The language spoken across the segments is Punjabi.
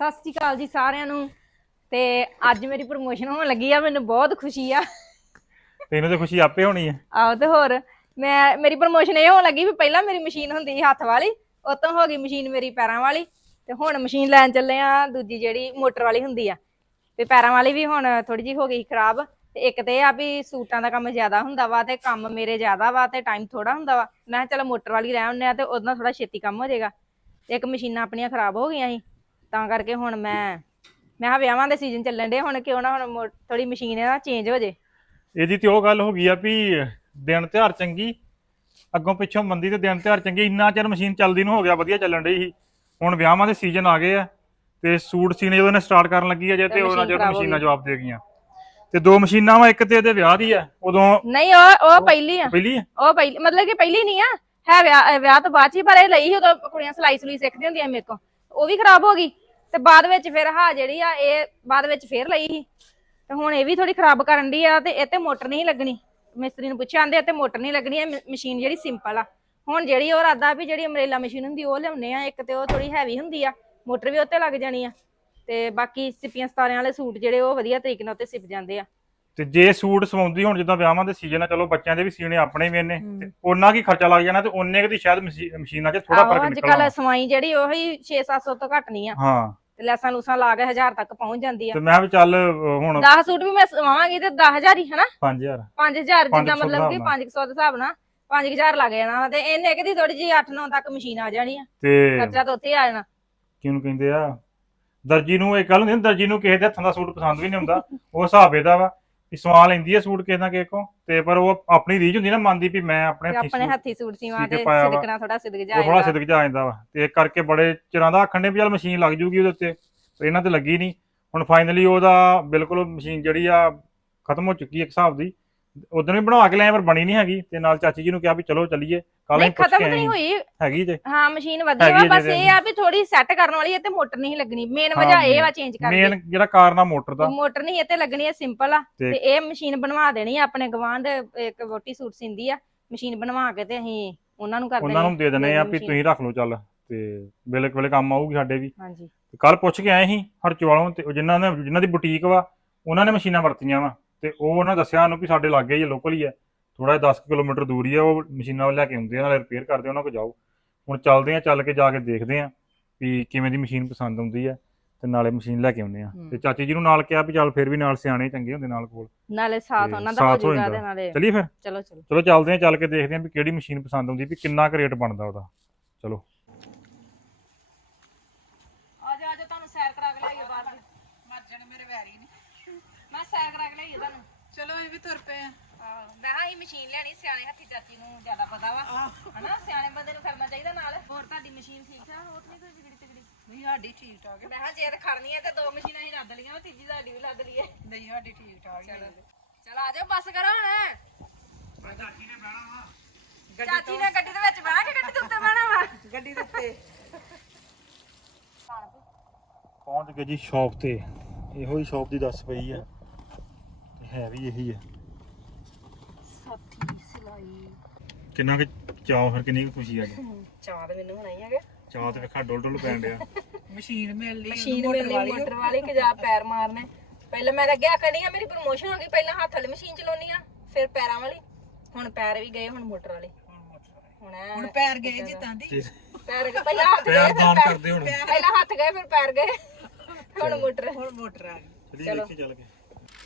ਸਤਿ ਸ਼੍ਰੀ ਅਕਾਲ ਜੀ ਸਾਰਿਆਂ ਨੂੰ। ਤੇ ਅੱਜ ਮੇਰੀ ਪ੍ਰਮੋਸ਼ਨ ਹੋਣ ਲੱਗੀ ਆ ਮੈਨੂੰ ਬਹੁਤ ਖੁਸ਼ੀ ਆ। ਤੈਨੂੰ ਤੇ ਖੁਸ਼ੀ ਆਪੇ ਹੋਣੀ ਹੈ ਆਹੋ ਤੇ ਹੋਰ ਮੈਂ ਮੇਰੀ ਪ੍ਰਮੋਸ਼ਨ ਇਹ ਹੋਣ ਲੱਗੀ ਵੀ ਪਹਿਲਾਂ ਮੇਰੀ ਮਸ਼ੀਨ ਹੁੰਦੀ ਸੀ ਹੱਥ ਵਾਲੀ ਉਤੋਂ ਹੋ ਗਈ ਮਸ਼ੀਨ ਮੇਰੀ ਪੈਰਾਂ ਵਾਲੀ ਤੇ ਹੁਣ ਮਸ਼ੀਨ ਲੈਣ ਚੱਲੇ ਆ ਦੂਜੀ ਜਿਹੜੀ ਮੋਟਰ ਵਾਲੀ ਹੁੰਦੀ ਆ। ਤੇ ਪੈਰਾਂ ਵਾਲੀ ਵੀ ਹੁਣ ਥੋੜੀ ਜਿਹੀ ਹੋ ਗਈ ਖਰਾਬ ਤੇ ਇੱਕ ਤੇ ਇਹ ਆ ਵੀ ਸੂਟਾਂ ਦਾ ਕੰਮ ਜ਼ਿਆਦਾ ਹੁੰਦਾ ਵਾ ਤੇ ਕੰਮ ਮੇਰੇ ਜ਼ਿਆਦਾ ਵਾ ਤੇ ਟਾਈਮ ਥੋੜਾ ਹੁੰਦਾ ਵਾ। ਮੈਂ ਕਿਹਾ ਚਲੋ ਮੋਟਰ ਵਾਲੀ ਲੈ ਆਉਂਦੇ ਆ ਤੇ ਉਹਦੇ ਨਾਲ ਥੋੜਾ ਛੇਤੀ ਕੰਮ ਹੋ ਜਾਏਗਾ। ਇੱਕ ਮਸ਼ੀਨਾਂ ਆਪਣੀਆਂ ਖਰਾਬ ਹੋ ਗਈਆਂ ਸੀ। ਤਾਂ ਕਰਕੇ ਹੁਣ ਮੈਂ ਮੈਂ ਕਿਹਾ ਵਿਆਹਾਂ ਦੇ ਸੀਜ਼ਨ ਚੱਲਣ ਦੇ ਹੁਣ ਕਿਉਂ ਨਾ ਹੁਣ ਥੋੜੀ ਮਸ਼ੀਨ ਨਾ ਚੇਂਜ ਹੋ ਜੇ। ਇਹਦੀ ਤੇ ਉਹ ਗੱਲ ਹੋ ਗਈ ਆ ਵੀ ਦਿਨ ਤਿਉਹਾਰ ਚੰਗੀ ਅੱਗੋਂ ਪਿੱਛੋਂ ਮੰਦੀ ਤੇ ਦਿਨ ਤਿਉਹਾਰ ਚੰਗੀ ਇੰਨਾ ਚਿਰ ਮਸ਼ੀਨ ਚੱਲਦੀ ਨੂੰ ਹੋ ਗਿਆ ਵਧੀਆ ਚੱਲਣ ਰਹੀ ਸੀ। ਹੁਣ ਵਿਆਹਾਂ ਦੇ ਸੀਜ਼ਨ ਆ ਗਏ ਆ ਤੇ ਸੂਟ ਸੀਨੇ ਜਦੋਂ ਨੇ ਸਟਾਰਟ ਕਰਨ ਲੱਗੀ ਆ ਜੇ ਤੇ ਉਹਨਾਂ ਜਦੋਂ ਮਸ਼ੀਨਾਂ। ਜਵਾਬ ਦੇ ਗਈਆਂ। ਤੇ ਦੋ ਮਸ਼ੀਨਾਂ ਵਾ ਇੱਕ ਤੇ ਇਹਦੇ ਵਿਆਹ ਦੀ ਆ ਉਦੋਂ ਨਹੀਂ ਉਹ ਉਹ ਪਹਿਲੀ ਆ। ਪਹਿਲੀ ਆ? ਉਹ ਪਹਿਲੀ ਮਤਲਬ ਕਿ ਪਹਿਲੀ ਨਹੀਂ ਆ। ਹੈ ਵਿਆਹ ਵਿਆਹ ਤੋਂ ਬਾਅਦ ਹੀ ਪਰ ਇਹ ਲਈ ਸੀ ਉਦੋਂ ਕੁੜੀਆਂ ਸਲਾਈ ਸਲੂਈ ਸਿੱਖਦੀਆਂ ਹੁੰਦੀਆਂ ਮੇਰੇ ਕੋਲ। ਉਹ ਵੀ ਖਰਾਬ ਹੋ ਗਈ ਤੇ ਬਾਅਦ ਵਿੱਚ ਫਿਰ ਹਾਂ ਜਿਹੜੀ ਆ ਇਹ ਬਾਅਦ ਵਿੱਚ ਫੇਰ ਲਈ ਸੀ। ਤੇ ਹੁਣ ਇਹ ਵੀ ਥੋੜੀ ਖਰਾਬ ਕਰਨ ਦੀ ਆ ਤੇ ਇਹ ਤੇ ਮੋਟਰ ਨਹੀਂ ਲੱਗਣੀ। ਮਿਸਤਰੀ ਨੂੰ ਪੁੱਛਿਆ, ਆਂਦੇ ਤੇ ਮੋਟਰ ਨਹੀਂ ਲੱਗਣੀ, ਇਹ ਮਸ਼ੀਨ ਜਿਹੜੀ ਸਿੰਪਲ ਆ। ਹੁਣ ਜਿਹੜੀ ਉਹ ਰਾਦਾ ਵੀ ਜਿਹੜੀ ਅਮਰੇਲਾ ਮਸ਼ੀਨ ਹੁੰਦੀ ਉਹ ਲਿਆਉਨੇ ਆ, ਇੱਕ ਤੇ ਉਹ ਥੋੜੀ ਹੈਵੀ ਹੁੰਦੀ ਆ, ਮੋਟਰ ਵੀ ਉੱਤੇ ਲੱਗ ਜਾਣੀ ਆ। ਤੇ ਬਾਕੀ ਸਿੱਪੀਆਂ ਸਤਾਰਿਆਂ ਵਾਲੇ ਸੂਟ ਜਿਹੜੇ ਉਹ ਵਧੀਆ ਤਰੀਕੇ ਨਾਲ ਉੱਤੇ ਸਿਪ ਜਾਂਦੇ ਆ। ਤੇ ਜੇ ਸੂਟ ਸਵਾਉਂਦੀ ਹੁਣ ਜਿੱਦਾਂ ਵਿਆਹਾਂ ਦੇ ਸੀਜ਼ਨ ਆ ਚਲੋ ਬੱਚਿਆਂ ਦੇ ਵੀ ਸੀਣੇ ਆਪਣੇ ਵੀ ਨੇ ਤੇ ਉਹਨਾਂ ਕੀ ਖਰਚਾ ਲੱਗ ਜਾਣਾ ਤੇ ਉਹਨੇ ਕੁ ਦੀ ਸ਼ਾਇਦ ਮਸ਼ੀ- ਮਸ਼ੀਨਾਂ 'ਚ ਥੋੜਾ ਫ਼ਰਕ ਅੱਜ ਨਿਕਲਣਾ। ਕੱਲ ਸਵਾਈ ਜਿਹੜੀ ਉਹੀ 6-700 ਤੋਂ ਘੱਟ ਨਹੀਂ ਆ। ਹਾਂ। ਤੇ ਲੈਸਾਂ ਲੂਸਾਂ ਲਾ ਕੇ 1000 ਤੱਕ ਪਹੁੰਚ ਜਾਂਦੀ ਆ। ਤੇ ਮੈਂ ਵੀ ਚੱਲ ਅਹ, ਹੁਣ 10 ਸੂਟ ਵੀ ਮੈਂ ਸਵਾਵਾਂਗੀ ਤੇ 10000 ਹੀ ਹਨਾ? 5000 5000 ਪੰਜ ਜਿੱਦਾਂ ਸੌ ਮਤਲਬ ਕਿ ਹਿਸਾਬ ਨਾਲ। 500 ਦੇ ਹਿਸਾਬ ਨਾਲ 5000 ਲੱਗ ਜਾਣਾ ਤੇ ਇਹਨੇ ਕਿ ਦੀ ਥੋੜੀ ਜੀ 8-9 ਤੱਕ ਮਸ਼ੀਨ ਆ ਜਾਣੀ ਆ। ਤੇ ਖਰਚਾ ਤਾਂ ਉੱਥੇ ਹੀ ਆ ਜਾਣਾ। ਕਿਹਨੂੰ ਕਹਿੰਦੇ ਆ? ਦਰਜੀ ਨੂੰ ਇੱਕ ਗੱਲ ਹੁੰਦੀ ਨਾ ਦਰਜੀ ਨੂੰ ਕਿਸੇ ਦੇ ਹੱਥਾਂ ਦਾ ਸੂਟ ਪਸੰਦ ਵੀ ਨਹੀਂ ਹੁੰਦਾ ਉਹ ਹਿਸਾਬ ਇਹਦਾ ਵਾ। ਵੀ ਸਵਾ ਲੈਂਦੀ ਹੈ ਸੂਟ ਕਿਸੇ ਨਾ ਕਿਸੇ ਕੋ ਤੇ ਪਰ ਉਹ ਆਪਣੀ ਰੀਝ ਹੁੰਦੀ ਨਾ ਮੰਨਦੀ ਵੀ ਮੈਂ ਆਪਣੇ ਤੇ ਹੱਥੀਂ ਆਪਣੇ ਹੱਥੀ ਸੂਟ ਸੀਵਾਂ ਵਾ। ਸਿਦਕਣਾ ਥੋੜਾ ਸਿਦਕ ਉਹ ਥੋੜਾ ਜਾਏਗਾ। ਸਿਦਕ ਜਾ ਜਾਂਦਾ ਵਾ। ਤੇ ਇਹ ਕਰਕੇ ਬੜੇ ਚਿਰਾਂ ਦਾ ਆਖਣ ਦੇ ਵੀ ਚੱਲ ਮਸ਼ੀਨ ਲੱਗ ਜੂਗੀ ਉਹਦੇ ਉੱਤੇ ਪਰ ਇਹਨਾਂ ਤੇ ਲੱਗੀ ਨਹੀਂ ਹੁਣ ਫਾਈਨਲੀ ਉਹਦਾ ਬਿਲਕੁਲ ਮਸ਼ੀਨ ਜਿਹੜੀ ਆ ਖਤਮ ਹੋ ਚੁੱਕੀ ਹੈ ਇੱਕ ਹਿਸਾਬ ਦੀ। ਉਦੋਂ ਵੀ ਬਣਾ ਕੇ ਲਿਆਏ ਪਰ ਬਣੀ ਨਹੀਂ ਹੈਗੀ। ਤੇ ਨਾਲ ਚਾਚੀ ਜੀ ਨੂੰ ਕਿਹਾ ਵੀ ਚਲੋ ਚੱਲੀਏ। ਕੱਲ ਨਹੀਂ ਖਤਮ ਤਾਂ ਨਹੀਂ ਹੋਈ। ਹੈਗੀ ਜੇ। ਹਾਂ ਮਸ਼ੀਨ ਵਧੀਆ ਵਾ ਬਸ ਇਹ ਆ ਵੀ ਥੋੜੀ ਸੈੱਟ ਕਰਨ ਵਾਲੀ ਹੈ ਤੇ ਮੋਟਰ ਨਹੀਂ ਲੱਗਣੀ। ਮੇਨ ਵਜ੍ਹਾ ਇਹ ਵਾ ਚੇਂਜ ਕਰਨ ਮੇਨ ਜਿਹੜਾ ਕਾਰਨ ਆ ਮੋਟਰ ਦਾ। ਮੋਟਰ ਨਹੀਂ ਇੱਥੇ ਲੱਗਣੀ ਹੈ ਸਿੰਪਲ ਆ। ਤੇ- ਤੇ ਇਹ ਮਸ਼ੀਨ ਬਣਵਾ ਦੇਣੀ ਆ ਆਪਣੇ ਗਵਾਂਢ ਇੱਕ ਵੋਟੀ ਸੂਟ ਸਿੰਦੀ ਆ। ਮਸ਼ੀਨ ਬਣਵਾ ਕੇ ਤੇ ਅਸੀਂ ਉਹਨਾਂ ਨੂੰ ਕਰ ਦੇਣੀ ਉਹਨਾਂ ਨੂੰ ਦੇ ਦਿੰਦੇ ਆ ਵੀ। ਤੁਸੀਂ ਰੱਖ ਲਓ ਚੱਲ ਤੇ ਵੇਲੇ ਵੇਲੇ ਕੰਮ ਆਊਗੀ ਸਾਡੇ ਵੀ। ਹਾਂਜੀ। ਕੱਲ ਪੁੱਛ ਕੇ ਆਏ ਸੀ ਹਰਚਵਾਲੋਂ ਤੇ ਜਿਨ੍ਹਾਂ ਨੇ ਜਿਨ੍ਹਾਂ ਦੀ ਬੁਟੀਕ ਵਾ ਉਹਨਾਂ ਨੇ ਮਸ਼ੀਨਾਂ ਵਰਤੀਆਂ ਵਾ। ਤੇ ਉਹ ਉਹਨਾਂ ਦੱਸਿਆ ਸਾਨੂੰ ਵੀ ਸਾਡੇ ਲਾਗੇ ਹੀ ਲੋਕਲ ਹੀ ਆ। ਥੋੜਾ 10 ਕਿਲੋਮੀਟਰ ਦੂਰ ਹੀ ਉਹ ਮਸ਼ੀਨਾਂ ਲੈ ਕੇ ਆਉਂਦੇ ਆ ਨਾਲੇ ਰਿਪੇਅਰ ਕਰਦੇ ਉਹਨਾਂ ਕੋਲ ਜਾਓ। ਹੁਣ ਚੱਲਦੇ ਆ ਚੱਲ ਕੇ ਜਾ ਕੇ ਦੇਖਦੇ ਆ ਵੀ ਕਿਵੇਂ ਦੀ ਮਸ਼ੀਨ ਪਸੰਦ ਆਉਂਦੀ ਆ ਤੇ ਨਾਲੇ ਮਸ਼ੀਨ ਲੈ ਕੇ ਆਉਂਦੇ ਆ। ਹੂੰ। ਤੇ ਚਾਚੀ ਜੀ ਨੂੰ ਨਾਲ ਕਿਹਾ ਵੀ ਚੱਲ ਫਿਰ ਵੀ ਨਾਲ ਸਿਆਣੇ ਚੰਗੇ ਹੁੰਦੇ ਨਾਲ ਕੋਲ। ਨਾਲੇ ਸਾਥ ਉਹਨਾਂ ਦਾ ਹੋ ਹੋ ਜਾਊਗਾ। ਤੇ ਨਾਲੇ ਚਲਿਏ ਫਿਰ? ਚਲੋ ਚਲੋ। ਚਲੋ ਚੱਲਦੇ ਆ ਚੱਲ ਕੇ ਦੇਖਦੇ ਆ ਵੀ ਕਿਹੜੀ ਮਸ਼ੀਨ ਪਸੰਦ ਆਉਂਦੀ ਵੀ ਕਿੰਨਾ ਕੁ ਰੇਟ ਬਣਦਾ ਉਹਦਾ। ਚਲੋ ਆ ਜਾ ਆ ਜਾ ਤੁਹਾਨੂੰ ਸੈਰ ਕਰਾ ਕੇ ਲਿਆਈਏ ਬਾਹਰ ਦੀ ਮਰ ਜਾਣੇ ਮੇਰੇ ਵੈਰੀ ਨੇ ਮੈਂ ਸੈਰ ਕਰਾ ਕੇ ਲਿਆਈਏ ਤੁਹਾਨੂੰ ਚਲੋ ਇਹ ਵੀ ਤੁਰ ਪਏ ਆ। ਮੈਂ ਹਾਂ ਇਹ ਮਸ਼ੀਨ ਲੈਣੀ ਸਿਆਣੇ ਹੱਥੀ ਚਾਚੀ ਨੂੰ ਜ਼ਿਆਦਾ ਪਤਾ ਵਾ। ਹਨਾ ਸਿਆਣੇ ਬੰਦੇ ਨੂੰ ਕਰਨਾ ਚਾਹੀਦਾ ਨਾਲ। ਹੋਰ ਤੁਹਾਡੀ ਮਸ਼ੀਨ ਠੀਕ ਠਾਕ? ਹੋਰ ਨਹੀਂ ਕੋਈ ਵਿਗੜੀ ਤਿਗੜੀ? ਨਹੀਂ ਸਾਡੀ ਠੀਕ ਠਾਕ ਹੈ ਮੈਂ ਹਾਂ ਜੇ ਤੇ ਖੜਨੀ ਹੈ ਤੇ ਦੋ ਮਸ਼ੀਨਾਂ ਹੀ ਲੱਦ ਲੀਆਂ ਤੀਜੀ ਤੁਹਾਡੀ ਵੀ ਲੱਦ ਲਈਏ। ਨਹੀਂ ਸਾਡੀ ਠੀਕ ਠਾਕ ਹੈ ਚਲ ਆ ਜਾਓ ਬੱਸ ਕਰੋ ਹੁਣ। ਚਾਚੀ ਨੇ ਗੱਡੀ ਦੇ ਵਿੱਚ ਬਹਿਣਾ ਕਿ ਗੱਡੀ ਦੇ ਉੱਤੇ ਬਹਿਣਾ ਵਾ। ਗੱਡੀ ਦੇ ਉੱਤੇ। ਪਹੁੰਚ ਗਏ ਜੀ ਸ਼ਾਪ ਤੇ। ਇਹੋ ਹੀ ਸ਼ਾਪ ਦੀ ਦੱਸ ਪਈ ਆ। ਹੈ ਵੀ ਇਹੀ ਸਾਥੀ ਸਿਲਾਈ। ਕਿੰਨਾ ਕਿ ਚਾਹ ਫਿਰ ਕਿੰਨੀ ਕੁ ਖੁਸ਼ੀ ਆ ਗਈ ਚਾਹ ਤੇ ਮੈਨੂੰ ਹੋਣਾ ਹੀ ਹੈਗਾ। ਚਾਹ ਤੇ ਵੇਖਾ ਡੋਲ ਡੋਲ ਪੈਣ ਡਿਆ। ਮਸ਼ੀਨ ਮਿਲ ਲਈ ਮਸ਼ੀਨ ਮੋਟਰ ਵਾਲੀ। ਕਿ ਜਾ ਪੈਰ ਮਾਰਨੇ। ਪਹਿਲਾਂ ਮੈਂ ਤਾਂ ਆਖਣੀ ਆ ਮੇਰੀ ਪ੍ਰਮੋਸ਼ਨ ਹੋ ਗਈ ਪਹਿਲਾਂ ਹੱਥ ਵਾਲੀ ਮਸ਼ੀਨ ਚਲਾਉਣੀ ਆ ਫਿਰ ਪੈਰਾਂ ਵਾਲੀ। ਹੁਣ ਪੈਰ ਵੀ ਗਏ ਹੁਣ ਮੋਟਰ ਵਾਲੇ। ਹੁਣ ਪੈਰ ਗਏ ਜਿੱਤਾਂ ਦੀ। ਪੈਰ ਗਏ ਪਹਿਲਾਂ ਹੱਥ ਗਏ ਪੈਰ ਫਿਰ ਦਾਨ ਪੈਰ ਕਰਦੇ ਹੁਣ। ਪਹਿਲਾਂ ਹੱਥ ਗਏ ਫਿਰ ਪੈਰ ਗਏ। ਹੁਣ ਮੋਟਰ। ਹੁਣ ਮੋਟਰ ਆ ਗਈ। ਚਲੀ ਦੇਖੀ ਚੱਲ ਕੇ।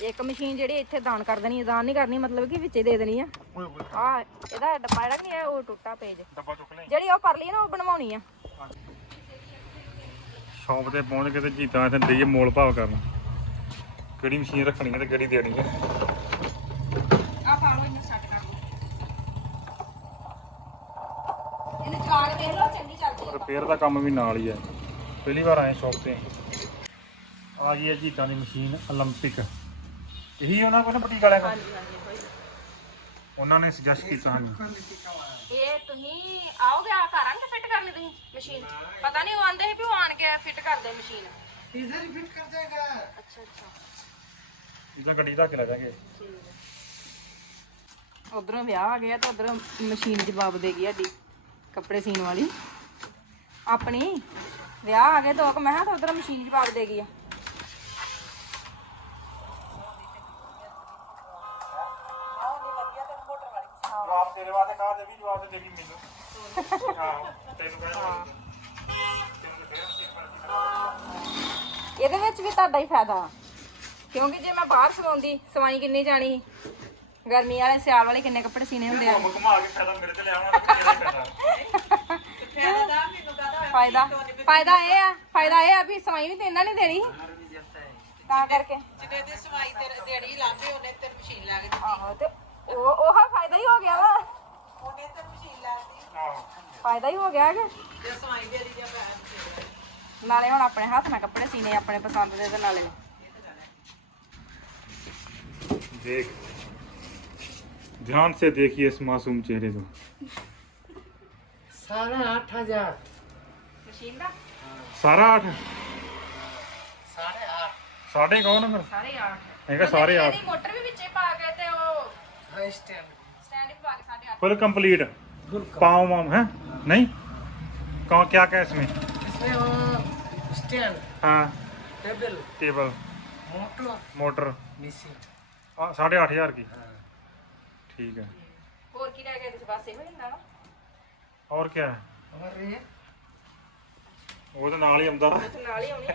ਇੱਕ ਮਸ਼ੀਨ ਜਿਹੜੀ ਇੱਥੇ ਦਾਨ ਕਰ ਦੇਣੀ ਹੈ ਦਾਨ ਨਹੀਂ ਕਰਨੀ ਮਤਲਬ ਕਿ ਵਿੱਚੇ ਦੇ ਦੇਣੀ ਆ ਓਏ ਓਏ ਆ ਇਹਦਾ ਡੱਬਾ ਜਿਹੜਾ ਨਹੀਂ ਹੈ ਉਹ ਟੁੱਟਾ ਪੇਜ ਡੱਬਾ ਚੁੱਕ ਲੈ ਜਿਹੜੀ ਉਹ ਕਰ ਲਈ ਨਾ ਉਹ ਬਣਵਾਉਣੀ ਆ ਸ਼ਾਪ ਤੇ ਪਹੁੰਚ ਕੇ ਤੇ ਜੀਤਾਂ ਇੱਥੇ ਦਈਏ ਮੋਲ ਭਾਵ ਕਰਨ ਕਿਹੜੀ ਮਸ਼ੀਨ ਰੱਖਣੀ ਹੈ ਤੇ ਕਿਹੜੀ ਦੇਣੀ ਹੈ ਆ ਪਾ ਲਓ ਇਹਨੂੰ ਸੈੱਟ ਕਰ ਲਓ ਇਹਨੂੰ ਚਲਾ ਕੇ ਦੇਖ ਲਓ ਚੰਗੀ ਚੱਲਦੀ ਹੈ ਰਿਪੇਅਰ ਦਾ ਕੰਮ ਵੀ ਨਾਲ ਹੀ ਹੈ ਪਹਿਲੀ ਵਾਰ ਆਏ ਸ਼ਾਪ ਤੇ ਆ ਗਈ ਹੈ ਜੀਤਾਂ ਦੀ ਮਸ਼ੀਨ 올림픽 ਇਹੀ ਉਹਨਾਂ ਕੋਲ ਨਾ ਬੁਟੀਕ ਵਾਲਿਆਂ ਕੋਲ? ਹਾਂਜੀ ਹਾਂਜੀ ਹੋਈ ਉਹਨਾਂ ਨੇ ਸੁਜੈਸਟ ਕੀਤਾ ਸਾਨੂੰ। ਇਹ ਤੁਸੀਂ ਆਓਗੇ ਆ ਘਰਾਂ ਤੇ ਫਿੱਟ ਕਰਨੀ ਤੁਸੀਂ ਮਸ਼ੀਨ? ਪਤਾ ਨਹੀਂ ਉਹ ਆਂਦੇ ਸੀ ਵੀ ਉਹ ਆਣ ਕੇ ਫਿੱਟ ਕਰਦੇ ਮਸ਼ੀਨ। ਇਧਰ ਹੀ ਫਿੱਟ ਕਰ ਦੇਗਾ ਅੱਛਾ ਅੱਛਾ। ਇਹਦਾ ਗੱਡੀ ਢੱਕ ਲੈ ਜਾਗੇ। ਉਧਰੋਂ ਵਿਆਹ ਆ ਗਿਆ ਤਾਂ ਉਧਰੋਂ ਮਸ਼ੀਨ ਜਵਾਬ ਦੇ ਗਈ ਸਾਡੀ ਕੱਪੜੇ ਸੀਨ ਵਾਲੀ। ਆਪਣੀ ਵਿਆਹ ਆ ਗਏ ਦੋ ਕੁ ਮੈਂ ਕਿਹਾ ਤਾਂ ਉਧਰ ਮਸ਼ੀਨ ਜਵਾਬ ਦੇ ਗਈ ਆ। ਦੇ ਵੀ ਜਵਾਬ ਤੇ ਦੇਗੀ ਮੈਨੂੰ ਹਾਂ। ਤੈਨੂੰ ਕਹਿੰਦਾ ਇਹਦੇ ਵਿੱਚ ਵੀ ਤੁਹਾਡਾ ਹੀ ਫਾਇਦਾ। ਕਿਉਂਕਿ ਜੇ ਮੈਂ ਬਾਹਰ ਸਵਾਉਂਦੀ ਸਵਾਈ ਕਿੰਨੀ ਜਾਣੀ ਸੀ? ਗਰਮੀ ਵਾਲੇ ਸਿਆਲ ਵਾਲੇ ਕਿੰਨੇ ਕੱਪੜੇ ਸੀਨੇ ਹੁੰਦੇ ਆ। ਘੁੰਮ ਘੁਮਾ ਕੇ ਫਾਇਦਾ ਮੇਰੇ ਤੇ ਤੇਰੇ ਫਾਇਦਾ। ਫਾਇਦਾ ਦਾ ਮੈਨੂੰ ਕਹਦਾ ਫਾਇਦਾ ਫਾਇਦਾ ਇਹ ਆ ਫਾਇਦਾ ਇਹ ਆ ਵੀ ਸਵਾਈ ਵੀ ਤੇ ਇਹਨਾਂ ਨੇ ਦੇਣੀ ਤਾਂ ਕਰਕੇ। ਜਿਹਨੇ ਦੀ ਸਵਾਈ ਤੇ ਦੇੜੀ ਲਾਂਦੇ ਉਹਨੇ ਤੇ ਮਸ਼ੀਨ ਲਾ ਕੇ ਦਿੱਤੀ। ਆਹੋ ਤੇ ਉਹ ਉਹ ਫਾਇਦਾ ਹੀ ਹੋ ਗਿਆ ਵਾ। ਉਹਨੇ ਤੇ ਮਸ਼ੀਨ ਲਾ ਫਾਇਦਾ ਹੀ ਹੋ ਗਿਆ ਕਿ ਜੇ ਸਵਾਈ ਦੇ ਦੀ ਜਾਂ ਪੈਸੇ ਨਾਲੇ ਹੁਣ ਆਪਣੇ ਹੱਥ ਨਾਲ ਕੱਪੜੇ ਸੀਨੇ ਆਪਣੇ ਪਸੰਦ ਦੇ ਤੇ ਨਾਲੇ देख ध्यान से देखिए इस मासूम चेहरे को साढ़े आठ हजार ਮਸ਼ੀਨ ਦਾ सारा आठ साढ़े आठ साढ़े कौन फिर ਸਾਰੇ 8 मैं कहा साढ़े आठ ਇਹਦੀ ਮੋਟਰ ਵੀ ਵਿੱਚੇ ਪਾ ਕੇ ਤੇ ਉਹ हाँ स्टैंड ਸਟੈਂਡ ਵੀ ਪਾ ਕੇ ਸਾਡੇ 8 फुल कंप्लीट फुल पाँव वाम है नहीं कौन क्या क्या है इसमें इसमें वो स्टैंड हाँ table table motor motor machine हाँ, साढ़े आठ हजार की हाँ ठीक है ਹੋਰ ਕੀ ਰਹਿ ਗਿਆ ਕੁਝ ਬਸ ਇਹੋ ਹੀ ਹੁੰਦਾ ਨਾ और क्या है और ये ਉਹਦੇ ਨਾਲ ਹੀ ਆਉਂਦਾ ਤੇ ਨਾਲ ਹੀ ਆਉਣੀ ਆ।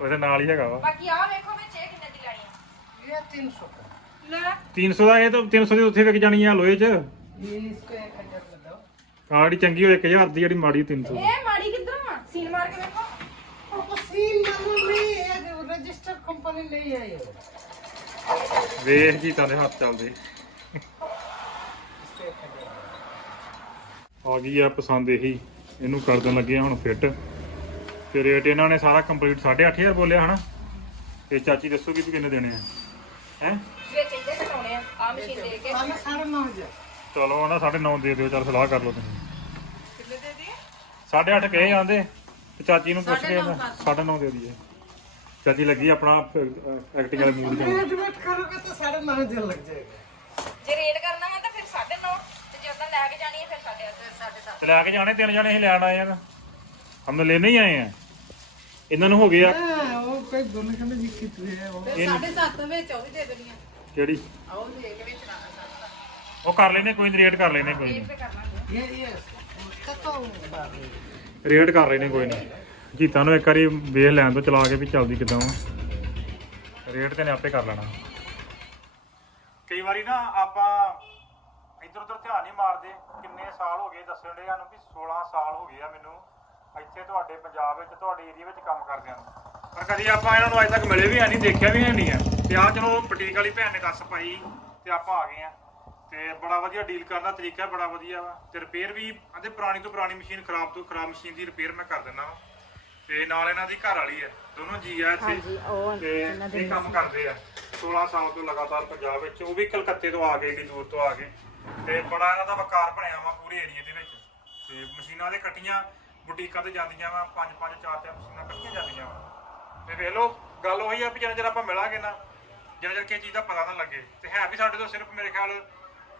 ਉਹਦੇ ਨਾਲ ਹੀ ਹੈਗਾ ਵਾ ਬਾਕੀ ਆਹ ਵੇਖੋ ਵਿੱਚ ਇਹ ਕਿੰਨੇ ਦੀ ਲਾਈ ਆ ये तीन सौ का ਲੈ 300 ਦਾ ਇਹ ਤਾਂ 300 ਦੇ ਉੱਥੇ ਵਿਕ ਜਾਣੀ ਆ ਲੋਹੇ 'ਚ ये इसको एक हजार लगाओ ਆਹ ਜਿਹੜੀ ਚੰਗੀ ਹੋਏ 1000 ਦੀ ਜਿਹੜੀ ਮਾੜੀ 300 ਦੀ ਇਹ ਮਾੜੀ ਕਿੱਧਰੋਂ ਆ ਸੀਨ ਮਾਰ ਕੇ ਵੇਖੋ मशीन मालूम नहीं है रजिस्टर कंपनी नहीं है ये ਵੇਖ ਜੀ ਤਾਂ ਦੇ ਹੱਥ ਚੱਲਦੇ इसको एक हजार ਆ ਗਈ ਆ ਪਸੰਦ ਇਹੀ ਇਹਨੂੰ ਕਰ ਦੇਣ ਲੱਗੇ ਆ ਹੁਣ ਫਿੱਟ ਤੇ ਰੇਟ ਇਹਨਾਂ ਨੇ ਸਾਰਾ ਕੰਪਲੀਟ 8500 ਬੋਲਿਆ ਹਨਾ ਤੇ ਚਾਚੀ ਦੱਸੋਗੀ ਵੀ ਕਿੰਨੇ ਦੇਣੇ ਆ ਹੈ ਵਿੱਚ ਇਹਦੇ ਘਟਾਉਣੇ ਆ ਆ ਮਸ਼ੀਨ ਦੇ ਕੇ साढ़े साढ़े नौ हजार ਚਲੋ ਨਾ 9.5 ਦੇ ਦਿਓ ਚਲ ਸਲਾਹ ਕਰ ਲਓ ਤੁਸੀਂ। ਕਿੰਨੇ ਦੇ ਕਹੇ ਜਾਂਦੇ ਤੇ ਚਾਚੀ ਨੂੰ ਪੁੱਛ ਕੇ 9.5 ਦੇ ਦਈਏ ਚਾਚੀ ਲੱਗੀ ਆਪਣਾ ਐਕਟਿੰਗ ਵਾਲੇ ਮੂਡ ਤੇ। ਜੇ ਰੇਟ ਕਰਨਾ ਹੈ ਤਾਂ ਫਿਰ 9.5 ਤੇ ਜੇ ਉਦਾਂ ਲੈ ਕੇ ਜਾਣੀ ਹੈ ਫਿਰ 8.5 ਤੇ ਲੈ ਕੇ ਜਾਣੇ ਤਿੰਨ ਜਾਣੇ ਅਸੀਂ ਲੈਣ ਆਏ ਆ ਹਮ ਲੈਣੇ ਹੀ ਆਏ ਆ। ਇਹਨਾਂ ਨੂੰ ਹੋ ਗਿਆ। ਉਹ ਕੋਈ ਦੋਨੇ ਕਹਿੰਦੇ ਜੀ ਕਿਤੇ ਉਹ। 7.5 ਵਿੱਚ ਉਹ ਵੀ ਦੇ ਦੇਣੀ ਆ। ਕਿਹੜੀ? ਆਓ ਦੇ ਵਿੱਚ ਨਾ ਉਹ ਕਰ ਲੈਨੇ ਕੋਈ ਨਹੀਂ, ਰੇਟ ਕਰ ਲੈਨੇ ਕੋਈ ਨਹੀਂ। ਰੇਟ ਕਰ ਲੈਨੇ ਕੋਈ ਨਹੀਂ। ਜੀਤਾ ਨੂੰ ਇੱਕ ਵਾਰੀ ਵੇਖ ਲੈਣ ਤੋਂ ਚਲਾ ਕੇ ਵੀ ਚੱਲਦੀ ਕਿਦਾਂ ਵਾ। ਰੇਟ ਤੇ ਨੇ ਆਪੇ ਕਰ ਲੈਣਾ। ਕਈ ਵਾਰੀ ਨਾ ਆਪਾਂ ਇੱਧਰ ਉੱਧਰ ਧਿਆਨ ਨਹੀਂ ਮਾਰਦੇ, ਕਿੰਨੇ ਸਾਲ ਹੋ ਗਏ ਦੱਸਣ ਦੇ ਸਾਨੂੰ ਵੀ 16 ਸਾਲ ਹੋ ਗਏ ਆ ਮੈਨੂੰ। ਇੱਥੇ ਤੁਹਾਡੇ ਪੰਜਾਬ ਵਿੱਚ, ਤੁਹਾਡੇ ਏਰੀਆ ਵਿੱਚ ਕੰਮ ਕਰਦੇ ਨੂੰ। ਪਰ ਕਦੀ ਆਪਾਂ ਇਹਨਾਂ ਨੂੰ ਅਜੇ ਤੱਕ ਮਿਲੇ ਵੀ ਨਹੀਂ, ਦੇਖਿਆ ਵੀ ਨਹੀਂ ਆ ਤੇ ਆ ਚਲੋ ਬੁਟੀਕ ਵਾਲੀ ਭੈਣ ਨੇ ਦੱਸ ਪਾਈ, ਤੇ ਆਪਾਂ ਆ ਗਏ ਆ। ਤੇ ਬੜਾ ਵਧੀਆ ਡੀਲ ਕਰਨ ਦਾ ਤਰੀਕਾ ਬੜਾ ਵਧੀਆ ਵਾ। ਤੇ ਰਿਪੇਅਰ ਵੀ ਆਂਦੇ ਪੁਰਾਣੀ ਤੋਂ ਪੁਰਾਣੀ ਮਸ਼ੀਨ ਖਰਾਬ ਤੋਂ ਖਰਾਬ ਮਸ਼ੀਨ ਦੀ ਰਿਪੇਅਰ ਮੈਂ ਕਰ ਦਿੰਦਾ ਵਾ। ਤੇ ਨਾਲ ਇਹਨਾਂ ਦੀ ਘਰ ਵਾਲੀ ਹੈ ਦੋਨੋਂ ਜੀ ਆ ਇੱਥੇ। ਹਾਂਜੀ ਉਹ ਤੇ ਇਹ ਕੰਮ ਕਰਦੇ ਆ। 16 ਸਾਲ ਤੋਂ ਲਗਾਤਾਰ ਪੰਜਾਬ ਵਿੱਚ ਉਹ ਵੀ ਕਲਕੱਤੇ ਤੋਂ ਆ ਗਏ ਏਡੀ ਦੂਰ ਤੋਂ ਆ ਗਏ। ਤੇ ਬੜਾ ਇਹਨਾਂ ਦਾ ਵਕਾਰ ਬਣਿਆ ਵਾ ਪੂਰੇ ਏਰੀਆ ਦੇ ਵਿੱਚ। ਤੇ ਮਸ਼ੀਨਾਂ ਦੇ ਕੱਟੀਆਂ ਬੁਟੀਕਾਂ ਤੇ ਜਾਂਦੀਆਂ ਵਾ ਪੰਜ ਪੰਜ ਚਾਰ ਚਾਰ ਮਸ਼ੀਨਾਂ ਕੱਟੀਆਂ ਜਾਂਦੀਆਂ ਵਾ। ਤੇ ਵੇਖ ਲਓ ਗੱਲ ਉਹੀ ਆ ਵੀ ਜਿੰਨਾ ਚਿਰ ਆਪਾਂ ਮਿਲਾਂਗੇ ਨਾ ਜਿੰਨਾ ਚਿਰ ਕਿਸੇ ਚੀਜ਼ ਦਾ ਪਤਾ ਨਾ ਲੱਗੇ। ਤੇ ਹੈ ਵੀ ਸਾਡੇ ਤੋਂ ਸਿਰਫ ਮੇਰੇ ਖਿਆਲ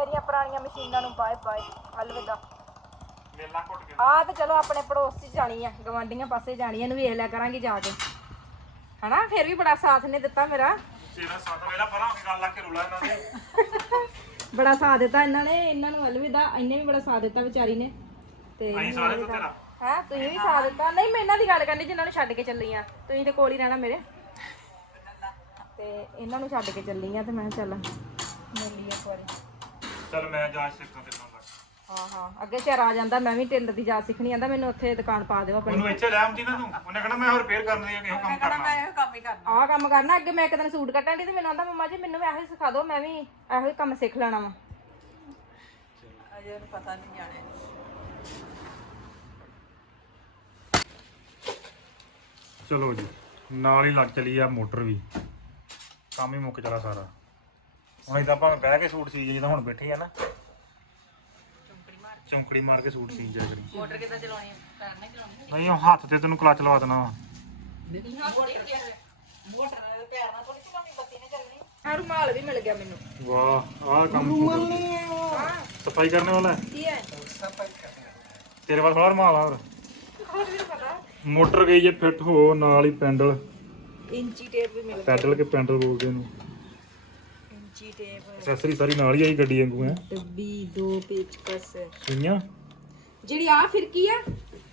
ਮੇਰੀਆਂ ਪੁਰਾਣੀਆਂ ਮਸ਼ੀਨਾਂ ਨੂੰ ਬਾਏ ਬਾਏ ਅਲਵਿਦਾ। ਮੇਲਾ ਘੁੱਟ ਕੇ ਆ ਤੇ ਚਲੋ ਆਪਣੇ ਪੜੋਸ 'ਚ ਜਾਣੀ ਆ ਗਵਾਂਢੀਆਂ ਪਾਸੇ ਜਾਣੀ ਆ ਇਹਨੂੰ ਵੇਖ ਲਿਆ ਕਰਾਂਗੇ ਜਾ ਕੇ। ਹਨਾ? ਫਿਰ ਵੀ ਬੜਾ ਸਾਥ ਨੇ ਦਿੱਤਾ ਮੇਰਾ। ਤੇਰਾ ਸਾਥ ਵੇਲਾ ਪਰਾਂ ਗੱਲ ਲਾ ਕੇ ਰੁਲਾ ਇਹਨਾਂ ਦੇ। ਬੜਾ ਸਾਥ ਦਿੱਤਾ ਇਹਨਾਂ ਨੇ ਇਹਨਾਂ ਨੂੰ ਅਲਵਿਦਾ ਇਹਨੇ ਵੀ ਬੜਾ ਸਾਥ ਦਿੱਤਾ ਵਿਚਾਰੀ ਨੇ। ਤੇ ਅਸੀਂ ਸਾਰੇ ਤੋਂ ਤੇਰਾ। ਹਾਂ? ਤੁਸੀਂ ਵੀ ਸਾਥ ਦਿੱਤਾ। ਨਹੀਂ ਮੈਂ ਇਹਨਾਂ ਦੀ ਗੱਲ ਕਰਨੀ ਜਿਨ੍ਹਾਂ ਨੂੰ ਛੱਡ ਕੇ ਚੱਲੀ ਆ ਤੁਸੀਂ ਤੇ ਕੋਲ ਹੀ ਰਹਿਣਾ ਮੇਰੇ। ਤੇ ਇਹਨਾਂ ਨੂੰ ਛੱਡ ਕੇ ਚੱਲੀ ਆ ਤੇ ਮੈਂ ਚੱਲ ਮਿਲੀ ਇੱਕ ਵਾਰੀ। ਚੱਲ ਮੈਂ ਜਾਂਚ ਸਿੱਖਾਂ ਤੇ ਨਾਲ ਲੱਗ ਹਾਂ ਹਾਂ। ਅੱਗੇ ਸ਼ਹਿਰ ਆ ਜਾਂਦਾ ਮੈਂ ਵੀ ਟੇਲਰ ਦੀ ਜਾਚ ਸਿੱਖਣੀ ਆਂਦਾ ਮੈਨੂੰ ਉੱਥੇ ਦੁਕਾਨ ਪਾ ਦਿਓ ਆਪਣੀ। ਉਹਨੂੰ ਇੱਥੇ ਲੈ ਆਉਂਦੀ ਨਾ ਤੂੰ। ਉਹਨੇ ਕਹਣਾ ਮੈਂ ਰਿਪੇਅਰ ਕਰਨੀ ਆ ਕਿਹੋ ਕੰਮ ਕਰਨਾ। ਮੈਂ ਇਹ ਕੰਮ ਹੀ ਕਰਨਾ। ਆਹ ਕੰਮ ਕਰਨਾ ਅੱਗੇ ਮੈਂ ਇੱਕ ਦਿਨ ਸੂਟ ਕੱਟਣ ਦੀ ਤੇ ਮੈਨੂੰ ਆਂਦਾ ਮੰਮਾ ਜੀ ਮੈਨੂੰ ਵੀ ਇਹੋ ਹੀ ਸਿਖਾ ਦਿਓ ਮੈਂ ਵੀ ਇਹੋ ਹੀ ਕੰਮ ਸਿੱਖ ਲੈਣਾ ਵਾ। ਅਜੇ ਉਹਨੂੰ ਪਤਾ ਨਹੀਂ ਜਾਣੇ। ਚਲੋ ਜੀ ਨਾਲ ਹੀ ਲੱਗ ਚਲੀ ਆ ਮੋਟਰ ਵੀ। ਕੰਮ ਹੀ ਮੁੱਕ ਚਲਾ ਸਾਰਾ। ਹੁਣ ਇਦਾਂ ਭਾਵੇਂ ਬਹਿ ਕੇ ਸੂਟ ਸੀ ਜਿੱਦਾਂ ਹੁਣ ਬੈਠੇ ਆ ਨਾ। ਚੌਂਕੜੀ ਮਾਰ ਕੇ। ਸੂਟ ਸੀ ਜਾ ਕਰੀ ਮੋਟਰ ਕਿੱਦਾਂ ਚਲਾਉਣੀ ਹੈ ਪੈਰ ਨਾਲ ਚਲਾਉਣੀ। ਨਹੀਂ ਉਹ ਹੱਥ ਤੇ ਤੈਨੂੰ ਕਲਚ ਲਵਾ ਦੇਣਾ ਵਾ। ਮੋਟਰ ਨਾਲ ਪਿਆਰ ਨਾਲ ਥੋੜੀ ਚਲਾਉਣੀ ਬੱਤੀ ਨੇ ਚੱਲਣੀ ਆ ਰੁਮਾਲ ਵੀ ਮਿਲ ਗਿਆ ਮੈਨੂੰ। ਵਾਹ ਆਹ ਕੰਮ ਹਾਂ ਸਫ਼ਾਈ ਕਰਨੇ ਵਾਲਾ ਹੈ। ਕੀ ਹੈ? ਤੇਰੇ ਕੋਲ ਥੋੜਾ ਰਮਾਲ ਆ ਹੋਰ। ਹੋਰ ਵੀ ਪਤਾ। ਮੋਟਰ ਗਈ ਜੇ ਫਿੱਟ ਹੋ ਨਾਲ ਹੀ ਪੈਂਡਲ। ਇੰਚੀ ਟੇਪ ਵੀ ਮਿਲ ਗਿਆ। ਪੈਡਲ ਕੇ ਪੈਂਡਲ ਬੋਲਦੇ ਉਹਨੂੰ ਇੰਚੀ ਟੇਪ ਐਕਸੈਸਰੀ ਸਾਰੀ ਨਾਲ ਹੀ ਆਈ ਗੱਡੀ ਵਾਂਗੂ ਹੈ ਡੱਬੀ ਦੋ ਪੇਚਕਸ ਸੁਈਆਂ ਜਿਹੜੀ ਆ ਫਿਰਕੀ ਆ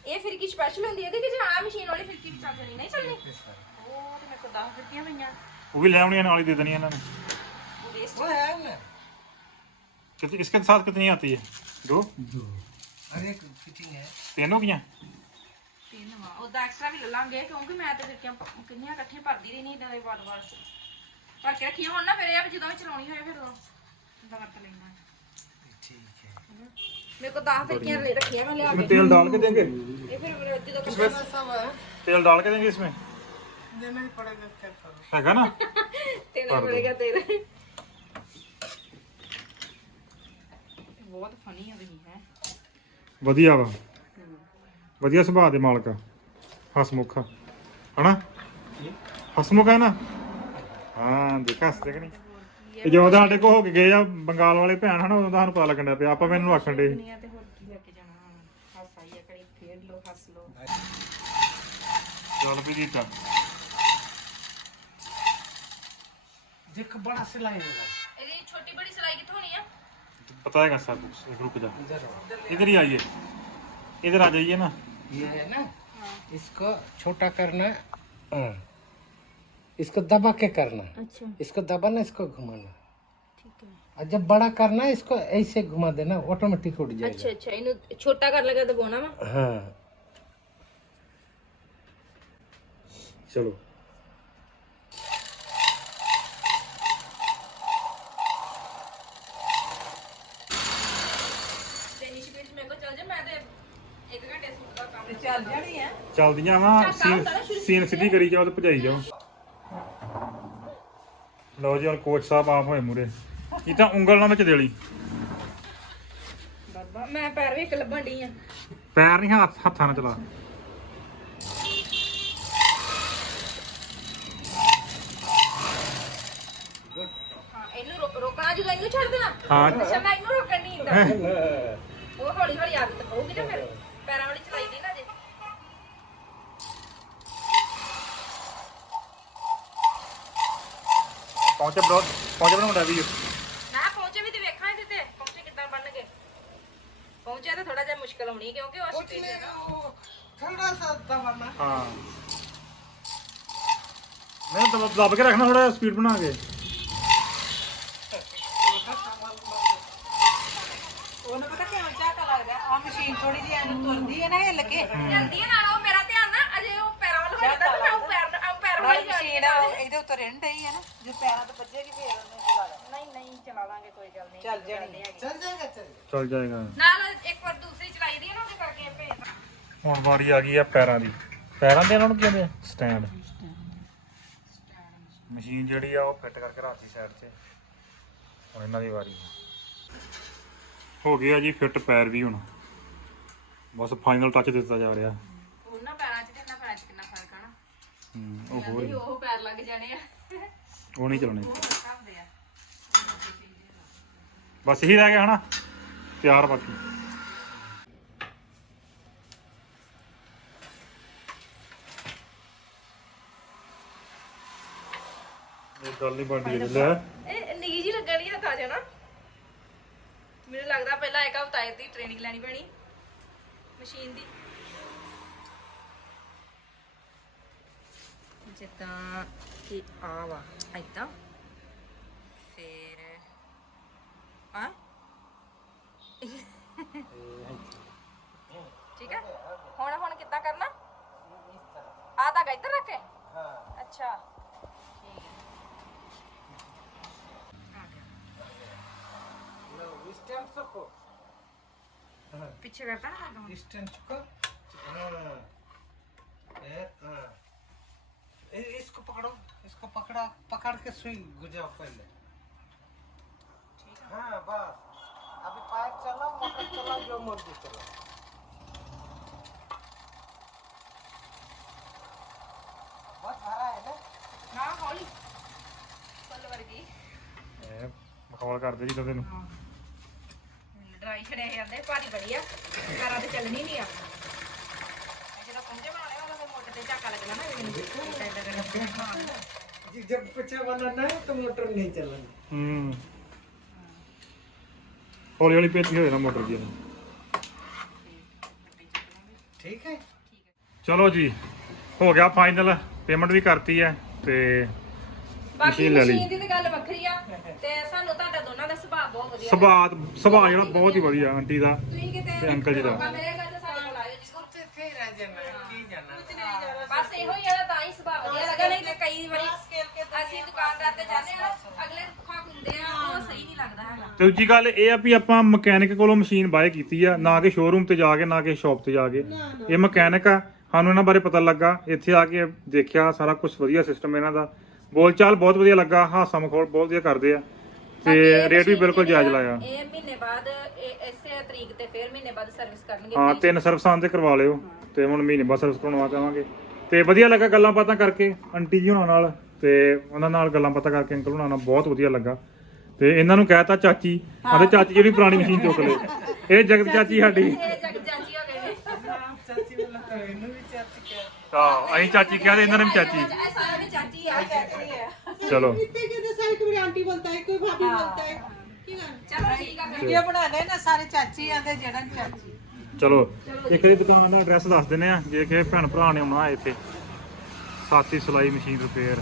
ਇਹ ਫਿਰਕੀ ਸਪੈਸ਼ਲ ਹੁੰਦੀ ਹੈ ਕਿ ਜੇ ਆ ਮਸ਼ੀਨ ਵਾਲੀ ਫਿਰਕੀ ਵੀ ਚੱਲ ਜਾਣੀ ਨਹੀਂ ਚੱਲਣੀ ਉਹ ਤੇ ਮੇਰੇ ਕੋਲ 10 ਫਿਰਕੀਆਂ ਪਈਆਂ वो भी ले आउनी ਨਾਲ ਹੀ ਦੇ ਦੇਣੀ ਇਹਨਾਂ ਨੇ ਉਹ ਵੇਸਟ ਉਹ ਹੈ ਨਾ कितनी इसके साथ कितनी आती है दो ਅਰੇ ਫਿਟਿੰਗ ਹੈ तीन हो गया ਤਿੰਨ ਵਾ ਉਹਦਾ ਐਕਸਟਰਾ ਵੀ ਲੈ ਲਾਂਗੇ ਕਿਉਂਕਿ ਮੈਂ ਤੇ ਫਿਰਕੀਆਂ ਪ- ਕਿੰਨੀਆਂ ਇਕੱਠੀਆਂ ਭਰਦੀ ਰਹੀ ਨਹੀਂ ਇਦਾਂ ਦੇ ਵਾਰ ਵਾਰ ਭਰ ਕੇ ਰੱਖੀਆਂ ਹੁਣ ਨਾ ਫਿਰ ਇਹ ਆ ਵੀ ਜਦੋਂ ਵੀ ਚਲਾਉਣੀ ਹੋਏ ਫਿਰ ਇਦਾਂ ਵਰਤ ਲੈਣਾ ਠੀਕ ਹੈ ਮੇਰੇ ਕੋਲ 10 ਫਿਰਕੀਆਂ ਲੈ ਰੱਖੀਆਂ ਮੈਂ ਲਿਆ इसमें ਕੇ तेल डाल के देंगे ਇਹ ਫਿਰ ਮੇਰੇ ਜਦੋਂ ਕੱਪੜੇ सब है तेल डाल के देंगे इसमें देना ही पड़ेगा क्या करो हैगा ना ਤੇਲ ਮਿਲੇਗਾ ਤੇਲ ਬਹੁਤ ਫਨੀ ਹੋ ਰਹੀ ਹੈ ਵਧੀਆ ਵਾ ਵਧੀਆ ਸੁਭਾਅ ਦੇ ਮਾਲਕ ਆ ਹਸਮੁਖ ਆ। ਹਨਾ ਹਸਮੁਖ ਹੈ ਨਾ ਹਾਂ ਦੇਖਾ ਹੱਸਦੇ ਕਿ ਨਹੀਂ ਤੇ ਜਦੋਂ ਦਾ ਸਾਡੇ ਕੋ ਹੋ ਕੇ ਗਏ ਆ ਬੰਗਾਲ ਵਾਲੇ ਭੈਣ ਹਨਾ ਉਦੋਂ ਦਾ ਸਾਨੂੰ ਪਤਾ ਲੱਗਣ ਡਿਆ ਪਿਆ ਆਪਾਂ ਮੈਨੂੰ ਆਖਣ ਦੇ ਦੁਨੀਆ ਤੇ ਹੋਰ ਕੀ ਲੈ ਕੇ ਜਾਣਾ ਹੱਸ ਆਈ ਆ ਕੜੀ ਖੇਡ ਲੋ ਹੱਸ ਲੋ ਚੱਲ ਵੀ ਜੀਤਾ देख बड़ा सिलाई होगा ਇਹਦੀ ਛੋਟੀ ਬੜੀ ਸਿਲਾਈ ਕਿੱਥੋਂ ਹੋਣੀ ਆ पता है सब कुछ एक रुक जा इधर आओ। इधर ही आइए इधर आ जाइए ना ये है ना इसको छोटा करना हाँ। इसको दबा के करना ਅੱਛਾ इसको दबाना इसको घुमाना ਠੀਕ ਹੈ और जब बड़ा करना है इसको ऐसे घुमा देना ऑटोमेटिक उड़ ਅੱਛਾ जाएगा ਅੱਛਾ ਇਹਨੂੰ ਛੋਟਾ ਕਰ ਲਗਾ ਦਬਾਉਣਾ ਵਾ हाँ चलो ਤੇ ਨਿਸ਼ ਵਿੱਚ ਮੇਰੇ ਕੋਲ ਚੱਲ ਜਾ ਮੈਂ ਤੇ 1 ਘੰਟੇ ਸੂਟ ਦਾ ਕੰਮ ਚੱਲ ਜਾਣੀ ਹੈ ਚੱਲਦੀਆਂ ਵਾ ਸੀਨ ਸੀਨ ਸਿੱਧੀ ਕਰੀ ਜਾਓ ਤੇ ਭਜਾਈ ਜਾਓ ਲਓ ਜੀ ਹੁਣ ਕੋਚ ਸਾਹਿਬ ਆਪ ਹੋਏ ਮੂਰੇ ਇਹ ਤਾਂ ਉਂਗਲ ਨਾਲ ਵਿੱਚ ਦੇਲੀ ਬਾਬਾ ਮੈਂ ਪੈਰ ਵੀ ਇੱਕ ਲੱਭਣ ਡਈ ਆ। ਪੈਰ ਨਹੀਂ ਹੱਥ ਹੱਥਾਂ ਨਾਲ ਚਲਾ। ਹਾਂ ਇਹਨੂੰ ਰੋ- ਰੋਕਣਾ ਜਦੋਂ ਇਹਨੂੰ ਛੱਡ ਦੇਣਾ ਹਾਂ। ਅੱਛਾ ਮੈਂ ਇਹਨੂੰ ਰੋਕਣ ਨਹੀਂ ਦਿੰਦਾ ਉਹ ਹੌਲੀ ਹੌਲੀ ਆਦਤ ਪਊਗੀ ਨਾ ਫਿਰ ਪੈਰਾਂ ਵਾਲੀ ਚਲਾਈ ਦੀ ਨਾ ਜੇ ਪਹੁੰਚੇ ਬਲੋ ਪਹੁੰਚੇ ਬਣਾਉਂਦਾ ਵੀ ਨਾ ਪਹੁੰਚੇ ਵੀ ਤੇ ਵੇਖਾਂਗੇ ਤੇ ਪਹੁੰਚੇ ਕਿੱਦਾਂ ਬਣਨਗੇ। ਪਹੁੰਚਿਆ ਤਾਂ ਥੋੜਾ ਜਿਹਾ ਮੁਸ਼ਕਲ ਹੋਣੀ ਕਿਉਂਕਿ ਉਹ ਕੁਛ ਨਹੀਂ ਉਹ ਠੰਡਾ ਸਸਤਾ ਬਣਨਾ ਹਾਂ। ਨਹੀਂ ਦਬ ਦਬ ਕੇ ਰੱਖਣਾ ਥੋੜਾ ਸਪੀਡ ਬਣਾ ਕੇ। ਉਹਨੂੰ ਪਤਾ ਕਿਉਂ ਝਾਕਾ ਲੱਗਦਾ? ਆ ਮਸ਼ੀਨ ਥੋੜੀ ਜਿਹੀ ਐਨ ਤੁਰਦੀ ਹੈ ਨਾ ਹਿੱਲ ਕੇ। ਜਲਦੀ ਨਾਲ। ਉਹ ਹੀ ਮਸ਼ੀਨ ਜਾਣੀ ਇਹਦੇ ਉੱਤੇ ਰਹਿਣ ਡਈ ਹੈ ਨਾ। ਜੇ ਪੈਰਾਂ ਤੇ ਵੱਜੇਗੀ ਫੇਰ ਉਹਨੇ ਚਲਾ ਲੈਣਾ। ਨਹੀਂ ਨਹੀਂ ਚਲਾ ਲਾਂਗੇ ਕੋਈ ਗੱਲ ਨਹੀਂ। ਚੱਲ ਜਾਣੀ। ਚੱਲ ਜਾਏਗਾ ਚੱਲ ਚੱਲ ਜਾਏਗਾ। ਨਾਲ ਇੱਕ ਵਾਰ ਦੂਸਰੀ ਚਲਾਈ ਦੀ ਹੈ ਨਾ ਉਹਦੇ ਕਰਕੇ ਭੇਜ ਹੁਣ ਵਾਰੀ ਆ ਗਈ ਆ ਪੈਰਾਂ ਦੀ। ਪੈਰਾਂ ਦੇ ਇਹਨਾਂ ਨੂੰ ਕੀ ਕਹਿੰਦੇ ਆ? ਸਟੈਂਡ। ਮਸ਼ੀਨ ਜਿਹੜੀ ਆ ਉਹ ਫਿੱਟ ਕਰਕੇ ਰੱਖਤੀ ਸਾਈਡ 'ਤੇ ਹੁਣ ਇਹਨਾਂ ਦੀ ਵਾਰੀ ਆ। ਹੋ ਗਿਆ ਜੀ ਫਿੱਟ ਪੈਰ ਵੀ ਹੁਣ। ਬਸ ਫਾਈਨਲ ਟੱਚ ਦਿੱਤਾ ਜਾ ਰਿਹਾ ਉਹਨਾਂ ਪੈਰਾਂ 'ਚ ਤੇ ਇਹਨਾਂ ਪੈਰਾਂ 'ਚ ਕਿੰਨਾ ਫ਼ਰਕ ਆ ਨਾ ਹੂੰ, ਉਹ ਹੋਰ ਉਹ ਪੈਰ ਲੱਗ ਜਾਣੇ ਆ। ਉਹ ਨਹੀਂ ਕਰਦੇ ਆ। ਬਸ ਇਹੀ ਰਹਿ ਗਿਆ ਹਨਾ ਤਿਆਰ ਬਾਕੀ। ਇਹ ਗੱਲ ਨਹੀਂ ਬਣਦੀ ਜੇ ਲੈ ਇਹ ਨਿੱਗੀ ਜੀ ਲੱਗਣ ਲਈ ਹੱਥਾਂ 'ਚ ਨਾ ਮੈਨੂੰ ਲੱਗਦਾ ਪਹਿਲਾਂ ਇੱਕ ਹਫ਼ਤਾ ਇਹਦੀ ਟ੍ਰੇਨਿੰਗ ਲੈਣੀ ਪੈਣੀ। ਮਸ਼ੀਨ ਦੀ। ਜਿੱਦਾਂ ਕਿ ਆ ਵਾ ਐਦਾਂ ਫਿਰ, ਆ। ਠੀਕ ਹੈ ਹੁਣ ਹੁਣ ਕਿੱਦਾਂ ਕਰਨਾ? ਆ ਤਾਂ ਇੱਧਰ ਰੱਖੇ ਹਾਂ ਅੱਛਾ। ਠੀਕ ਹੈ ਆ ਗਿਆ ਲੋ ਡਿਸਟੈਂਸ ਤੱਕ ਪਿੱਛੇ ਕਰਦਾ ਨਾ ਡਿਸਟੈਂਸ ਤੱਕ ਹਾਂ। ਇਹ ਹਾਂ। हाँ पकड़ो इसको पकड़ा पकड़ के सुई गुजाओ पहले हाँ बस अभी पाइप चलाओ मोटर चलाओ जो मर्जी चलाओ बहुत भरा है ना ਹਾਂ ਹੌਲੀ ਫੁੱਲ ਵਰਗੀ ਇਹ ਮਖੌਲ ਕਰਦੇ ਜੀ ਤਾਂ ਤੈਨੂੰ ਡਰਾਈ ਛੜਿਆ ਜਾਂਦੇ ਭਾਰੀ ਬੜੀ ਆ ਪੈਰਾਂ ਤੇ ਚੱਲਣੀ ਨਹੀਂ ਆ ਜਦੋਂ ਪੰਜੇ ਬਣਾਉਣੇ ਉਹਨਾਂ ਦੇ ਮੋਟਰ ਤੇ ਝਾਕਾ ਲੱਗਣਾ ਨਾ ਜਿਵੇਂ जी, जब पीछे बनाना है तो मोटर नहीं चलाना ਹੂੰ ਹੌਲੀ ਹੌਲੀ ਪੇਤੀ ਹੋਏ ਨਾ ਮੋਟਰ ਜੀ ਇਹਨੂੰ। ठीक है ਚਲੋ ਜੀ ਹੋ ਗਿਆ ਫਾਈਨਲ ਪੇਮੈਂਟ ਵੀ ਕਰਤੀ ਹੈ ਤੇ ਬਾਕੀ ਮਸ਼ੀਨ ਲੈ ਲਈ। ਮਸ਼ੀਨ ਦੀ ਤੇ ਗੱਲ ਵੱਖਰੀ ਆ ਤੇ ਸਾਨੂੰ ਤੁਹਾਡਾ ਦੋਨਾਂ ਦਾ ਸੁਭਾਅ ਬਹੁਤ ਵਧੀਆ ਸੁਭਾਅ ਸੁਭਾਅ ਜਿਹੜਾ ਬਹੁਤ ਹੀ ਵਧੀਆ ਆਂਟੀ ਦਾ ਤੁਸੀਂ ਕਿਤੇ ਤੇ ਅੰਕਲ ਜੀ ਦਾ। ਮੌਕਾ ਮਿਲੇਗਾ ਵਧੀਆ ਲੱਗਾ ਨਹੀਂ ਤੇ ਕਈ ਵਾਰੀ ਅਸੀਂ ਦੁਕਾਨਦਾਰ ਤੇ ਜਾਂਦੇ ਆ ਅਗਲੇ ਦੁੱਖਾਂ ਹੁੰਦੇ ਆ ਉਹ ਸਹੀ ਨਹੀਂ ਲੱਗਦਾ ਹੈਗਾ। ਤੇ ਦੂਜੀ ਗੱਲ ਇਹ ਆ ਵੀ ਆਪਾਂ ਮਕੈਨਿਕ ਕੋਲੋਂ ਮਸ਼ੀਨ ਬਾਏ ਕੀਤੀ ਆ ਨਾ ਕਿ ਸ਼ੋਰੂਮ ਤੇ ਜਾ ਕੇ ਨਾ ਕਿ ਸ਼ਾਪ ਤੇ ਜਾ ਕੇ। ਇਹ ਮਕੈਨਿਕ ਆ ਸਾਨੂੰ ਇਹਨਾਂ ਬਾਰੇ ਪਤਾ ਲੱਗਾ ਇੱਥੇ ਆ ਕੇ ਦੇਖਿਆ ਸਾਰਾ ਕੁਝ ਵਧੀਆ ਸਿਸਟਮ ਇਹਨਾਂ ਦਾ। ਬੋਲਚਾਲ ਬਹੁਤ ਵਧੀਆ ਲੱਗਾ ਹਾਸਾ ਮਖੌਲ ਬਹੁਤ ਵਧੀਆ ਕਰਦੇ ਆ। ਤੇ ਰੇਟ ਵੀ ਬਿਲਕੁਲ ਜਾਇਜ਼ ਲਾਇਆ। ਇਹ ਮਹੀਨੇ ਬਾਅਦ ਇਹ ਇਸੇ ਤਰੀਕ ਤੇ ਫਿਰ ਮਹੀਨੇ ਬਾਅਦ ਸਰਵਿਸ ਕਰਨਗੇ ਹਾਂ। ਤਿੰਨ ਸਰਵਿਸਾਂ ਤੇ ਕਰਵਾ ਲਿਓ। ਤੇ ਹੁਣ ਮਹੀਨੇ ਬਾਅਦ ਸਰਵਿਸ ਕਰਵਾ ਚਾਹਾਂਗੇ ਤੇ ਵਧੀਆ ਲੱਗਾ ਗੱਲਾਂ ਬਾਤਾਂ ਕਰਕੇ ਆਂਟੀ ਜੀ ਹੁਣਾਂ ਨਾਲ ਤੇ ਉਹਨਾਂ ਨਾਲ ਗੱਲਾਂ ਬਾਤਾਂ ਕਰਕੇ ਅੰਕਲ ਹੁਣਾਂ ਨਾਲ ਬਹੁਤ ਵਧੀਆ ਲੱਗਾ ਤੇ ਇਹਨਾਂ ਨੂੰ ਕਹਿਤਾ ਚਾਚੀ ਆਦੇ ਚਾਚੀ ਜਿਹੜੀ ਪੁਰਾਣੀ ਮਸ਼ੀਨ ਚੁੱਕ ਲੈ ਇਹ ਜਗਤ ਚਾਚੀ ਸਾਡੀ ਇਹ ਜਗ ਜਾਜੀ ਹੋ ਗਏ ਨੇ चाची बोला तो इन्हों भी चाची क्या ਹਾਂ ਅਸੀਂ ਚਾਚੀ ਕਿਹਾ ਤੇ ਇਹਨਾਂ ਨੇ ਵੀ ਚਾਚੀ ਇਹ ਸਾਰਿਆਂ ਦੀ ਚਾਚੀ ਆ ਚਲੋ इतने के तो सारे कोई आंटी बोलता है कोई भाभी बोलता है की गल ਚਲੋ ਠੀਕ ਆ ਫਿਰ वीडियो बना ले ना सारे चाची आते जड़न चाची ਚਲੋ, ਇੱਕ ਦੀ ਦੁਕਾਨ ਦਾ ਐਡਰੈਸ ਦੱਸ ਦਿੰਨੇ ਆ ਜੇ ਕਿ ਭੈਣ ਭਰਾ ਨੇ ਆਉਣਾ ਇੱਥੇ। ਸਾਥੀ ਸਲਾਈ ਮਸ਼ੀਨ ਰਿਪੇਅਰ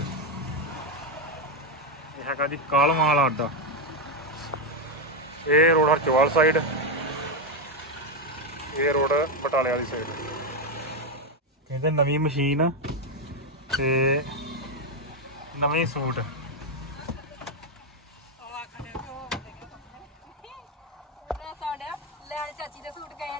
ਇਹ ਹੈਗਾ ਜੀ ਕਾਲਵਾਂ ਵਾਲਾ ਅੱਡਾ। ਇਹ ਰੋਡ ਹਰਚਵਾਲ ਸਾਈਡ ਇਹ ਰੋਡ ਬਟਾਲੇ ਵਾਲੀ ਸਾਈਡ ਕਹਿੰਦੇ ਨਵੀਂ ਮਸ਼ੀਨ ਤੇ ਨਵੇਂ ਸੂਟ ਮੈਂ ਸਾਡਿਆ ਲੈਣ ਚਾਚੀ ਦੇ ਸੂਟ ਗਏ ਆ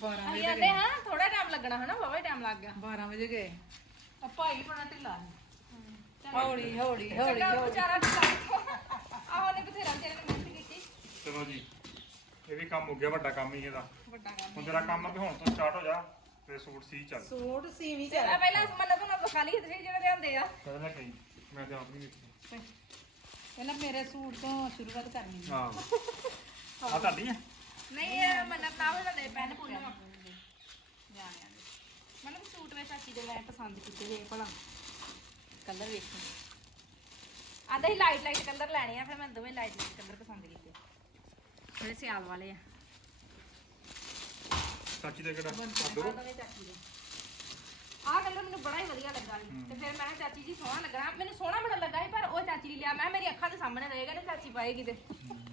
12 ਅਸੀਂ ਆਂਦੇ ਹਾਂ ਥੋੜਾ ਟਾਈਮ ਲੱਗਣਾ ਹਨਾ ਵਾਵਾ ਟਾਈਮ ਲੱਗ ਗਿਆ। 12 ਵਜੇ ਗਏ। ਆ ਭਾਈ ਬਣਾ ਢਿੱਲਾ ਹੌਲੀ ਹੌਲੀ ਹੌਲੀ। ਚੰਗਾ ਹੌਲੀ ਵਿਚਾਰਾ ਆਹੋ ਨੇ ਬਥੇਰਾ ਤੇਰੇ ਨੇ ਮਿਹਨਤ ਕੀਤੀ। ਚਲੋ ਜੀ ਇਹ ਵੀ ਕੰਮ ਹੋ ਗਿਆ ਵੱਡਾ ਕੰਮ ਹੀ ਇਹਦਾ। ਵੱਡਾ ਕੰਮ ਹੁਣ ਤੇਰਾ ਕੰਮ ਆ ਵੀ ਹੁਣ ਤੋਂ ਸਟਾਰਟ ਹੋ ਜਾ ਤੇ ਸੂਟ ਸੀ ਚੱਲ। ਸੂਟ ਸੀਵੀ ਚੱਲ ਆ ਪਹਿਲਾਂ ਮੰਨ ਤੂੰ ਨਾ ਵਿਖਾ ਲਈ ਤੇ ਜਿਹੜੇ ਲਿਆਂਦੇ ਆ। ਕਦੇ ਨਾ ਕਹੀਂ ਮੈਂ ਤੇ ਆਪ ਨਹੀਂ ਵੇਖੀ। ਪਹਿਲਾਂ ਮੇਰੇ ਸੂਟ ਤੋਂ ਸ਼ੁਰੂਆਤ ਕਰਨੀ ਹੈ ਹਾਂ। ਆ ਤੁਹਾਡੀ ਹੈ ਨਹੀਂ ਇਹ ਮੰਨਤ ਤਾਂ ਹੋਇਆ ਦੇ ਪੈਨ ਪੂਰੇ ਜਾਣਿਆ ਦੇ ਮੈਨੂੰ ਸੂਟ ਵੇ ਚਾਚੀ ਦੇ ਮੈਂ ਪਸੰਦ ਕੀਤੇ ਵੇ ਭਲਾ। ਕਲਰ ਵੇਖੋ। ਆਂਦਾ ਹੀ ਲਾਈਟ ਲਾਈਟ ਕਲਰ ਲੈਣੇ ਆ ਫਿਰ ਮੈਂ ਦੋਵੇਂ ਲਾਈਟ ਲਾਈਟ ਕਲਰ ਪਸੰਦ ਕੀਤੇ। ਜਿਹੜੇ ਸਿਆਲ ਵਾਲੇ ਆ। ਚਾਚੀ ਦਾ ਕਿਹੜਾ? ਆਹ ਦੋਵੇਂ ਚਾਚੀ ਦੇ। ਆਹ ਕਲਰ ਮੈਨੂੰ ਬੜਾ ਹੀ ਵਧੀਆ ਲੱਗਾ ਸੀ। ਤੇ ਫਿਰ ਮੈਂ ਕਿਹਾ ਚਾਚੀ ਜੀ ਸੋਹਣਾ ਲੱਗਣਾ ਮੈਨੂੰ ਸੋਹਣਾ ਬੜਾ ਲੱਗਾ ਸੀ ਪਰ ਉਹ ਚਾਚੀ ਲਈ ਲਿਆ। ਮੈਂ ਕਿਹਾ ਮੇਰੀ ਅੱਖਾਂ ਦੇ ਸਾਹਮਣੇ ਰਹੇਗਾ ਨਾ ਚਾਚੀ ਪਾਏਗੀ ਤੇ।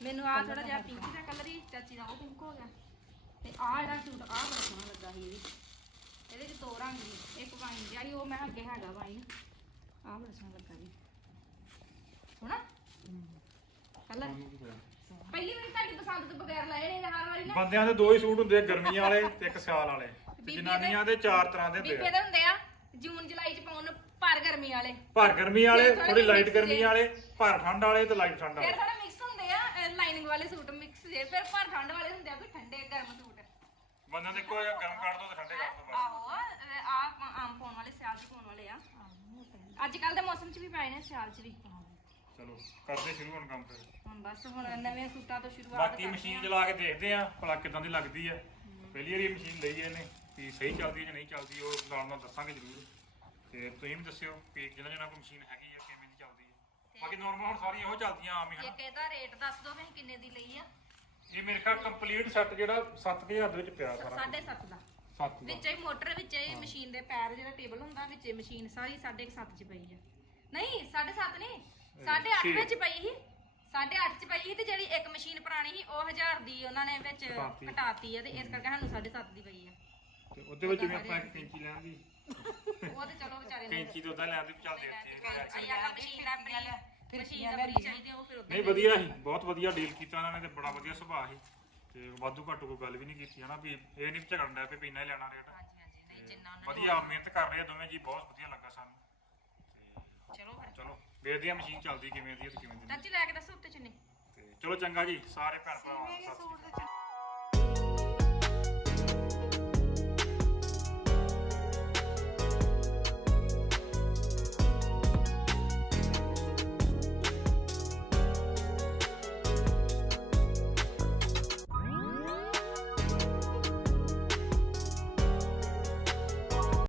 ਮੈਨੂੰ ਆ ਥੋੜਾ ਜਿਹਾ ਪਿੰਕ ਦਾ ਕਲਰ ਹੀ ਚਾਚੀ ਦਾ ਉਹ ਪਿੰਕ ਹੋ ਗਿਆ। ਤੇ ਆ ਜਿਹੜਾ ਸੂਟ ਆ ਬੜਾ ਸੋਹਣਾ ਲੱਗਾ ਸੀ ਇਹ ਵੀ ਇਹਦੇ ਚ ਦੋ ਰੰਗ ਸੀ ਇੱਕ ਵਾਈਨ ਜਿਹੜੀ ਉਹ ਮੈਂ ਅੱਗੇ ਹੈਗਾ ਵਾਈਨ। ਆ ਬੜਾ ਸੋਹਣਾ ਲੱਗਾ ਜੀ। ਸੋਹਣਾ? ਕਲਰ ਪਹਿਲੀ ਵਾਰੀ ਤੁਹਾਡੀ ਪਸੰਦ ਤੋਂ ਬਗੈਰ ਲਏ ਨੇ ਹਰ ਵਾਰੀ ਨਾ। ਬੰਦਿਆਂ ਦੇ ਦੋ ਹੀ ਸੂਟ ਹੁੰਦੇ ਆ ਗਰਮੀਆਂ ਵਾਲੇ ਤੇ ਇੱਕ ਸਿਆਲ ਵਾਲੇ। ਤੇ ਜਨਾਨੀਆਂ ਦੇ ਚਾਰ ਤਰ੍ਹਾਂ ਦੇ ਹੁੰਦੇ ਬੀਬੀ ਆ ਦੇ ਹੁੰਦੇ ਆ ਜੂਨ ਜੁਲਾਈ ਚ ਪਾਉਣ ਨੂੰ ਭਰ ਗਰਮੀ ਵਾਲੇ। ਭਰ ਗਰਮੀ ਵਾਲੇ ਥੋੜੇ ਲਾਈਟ ਗਰਮੀ। ਵਾਲੇ ਭਰ ਠੰਡ ਵਾਲੇ ਤੇ ਲਾਈਟ ਠੰਡ ਫਿਰ ਵਾਲੇ ਥੋੜਾ ਲਾਈਨਿੰਗ ਵਾਲੇ ਸੂਟ ਮਿਕਸ ਜੇ ਫਿਰ ਪਰ ਠੰਡ ਵਾਲੇ ਹੁੰਦੇ ਆ ਵੀ ਠੰਡੇ ਗਰਮ ਸੂਟ। ਬੰਦਾ ਦੇਖੋ ਇਹ ਗਰਮ ਕੱਢ ਦੋ ਤੇ ਠੰਡੇ ਕੱਢ ਦੋ ਬਸ। ਆਹੋ ਆ ਆਮ ਪਾਉਣ ਵਾਲੇ ਸਿਆਲ ਚ ਪਾਉਣ ਵਾਲੇ ਆ। ਅੱਜ ਕੱਲ ਦੇ ਮੌਸਮ ਚ ਵੀ ਪਾਏ ਨੇ ਸਿਆਲ ਚ ਵੀ। ਚਲੋ ਕਰਦੇ ਸ਼ੁਰੂ ਹੁਣ ਕੰਮ ਫਿਰ। ਹੁਣ ਬਸ ਹੁਣ ਨਵੇਂ ਸੂਟਾਂ ਤੋਂ ਸ਼ੁਰੂਆਤ ਬਾਕੀ ਮਸ਼ੀਨ। ਚਲਾ ਕੇ ਦੇਖਦੇ ਆ ਭਲਾ ਕਿਦਾਂ ਦੀ ਲੱਗਦੀ ਆ। ਪਹਿਲੀ ਵਾਰੀ ਮਸ਼ੀਨ ਲਈ ਇਹਨੇ ਵੀ ਸਹੀ ਚੱਲਦੀ ਹੈ ਜਾਂ ਨਹੀਂ ਚੱਲਦੀ ਉਹ ਨਾਲ ਨਾਲ ਦੱਸਾਂਗੇ ਜ਼ਰੂਰ। ਤੇ ਤੁਸੀਂ ਵੀ ਦੱਸਿਓ ਵੀ ਜਿਹਨਾਂ ਜਿਹਨਾਂ ਕੋਲ ਮਸ਼ੀਨ ਹੈਗੀ ਆ। ਦੀ ਬਾਕੀ ਨਾਰਮਲ ਹੁਣ ਸਾਰੀਆਂ ਇਹੋ ਚੱਲਦੀਆਂ ਆਮ ਹੀ ਹਨਾ? ਇੱਕ ਇਹਦਾ ਰੇਟ ਦੱਸ ਦੋ ਤੁਸੀਂ ਕਿੰਨੇ ਦੀ ਲਈ ਆ। ਇਹ ਮੇਰੇ ਖਿਆਲ ਕੰਪਲੀਟ ਸੈੱਟ ਜਿਹੜਾ 7000 ਦੇ ਵਿੱਚ ਪਿਆ ਸਾਰਾ 7.5 ਦਾ। 7 ਦਾ। ਵਿੱਚ ਹੀ ਮੋਟਰ ਵਿੱਚ ਹੀ ਮਸ਼ੀਨ ਦੇ ਪੈਰ ਜਿਹੜਾ ਟੇਬਲ ਹੁੰਦਾ ਵਿੱਚ ਹੀ ਮਸ਼ੀਨ ਸਾਰੀ 7.5 ਚ ਪਈ ਆ। ਨਹੀਂ 7.5 ਨਹੀਂ 8.5 ਛੇ। ਵਿੱਚ ਪਈ ਸੀ। 8.5 ਚ ਪਈ ਸੀ ਤੇ ਜਿਹੜੀ ਇੱਕ ਮਸ਼ੀਨ ਪੁਰਾਣੀ ਸੀ ਉਹ 1000 ਦੀ ਉਹਨਾਂ ਨੇ ਵਿੱਚ ਘਟਾਤੀ। ਆ ਤੇ ਇਸ ਕਰਕੇ ਸਾਨੂੰ 7.5 ਦੀ ਪਈ ਆ। ਤੇ ਉਹਦੇ ਵਿੱਚ ਵੀ ਆਪਾਂ ਇੱਕ ਕੈਂਚੀ ਲੈਣ ਦੀ। ਉਹ ਤੇ ਚਲੋ ਵਿਚਾਰੇ ਨੇ ਕੈਂਚੀ ਤਾਂ ਉਦਾਂ ਲੈਣ ਦੀ ਚੱਲ ਦੇ। ਦਿੱਤੀ ਆਈ ਆ ਮਸ਼ੀਨ ਦਾ। ਨਹੀਂ ਵਧੀਆ ਸੀ ਬਹੁਤ ਵਧੀਆ ਡੀਲ ਕੀਤਾ ਉਹਨਾਂ ਨੇ ਤੇ ਬੜਾ ਵਧੀਆ ਸੁਭਾਅ ਸੀ। ਤੇ ਵਾਧੂ ਘਾਟੂ ਕੋਈ ਗੱਲ ਵੀ ਨਹੀਂ ਕੀਤੀ ਹਨਾ ਵੀ ਇਹ ਨਹੀਂ ਝਗੜਨ ਦਾ ਵੀ ਇੰਨਾ ਹੀ ਲੈਣਾ ਰੇਟ ਵਧੀਆ ਮਿਹਨਤ ਕਰ ਰਹੇ ਆ ਦੋਵੇਂ ਜੀ ਬਹੁਤ ਵਧੀਆ ਲੱਗਾ ਸਾਨੂੰ। ਚਲੋ ਮਸ਼ੀਨ ਚੱਲਦੀ ਕਿਵੇਂ ਦੀ ਆ ਤੇ ਕਿਵੇਂ ਦੀ ਨਹੀਂ। ਚਾਚੀ ਲੈ ਕੇ ਦੱਸੋ ਉੱਤੇ ਚੁੰਨੀ। ਚਲੋ ਚੰਗਾ ਜੀ ਸਾਰੇ ਭੈਣ ਭਰਾਵਾਂ ਨੂੰ ਸਤਿ ਸ਼੍ਰੀ ਅਕਾਲ।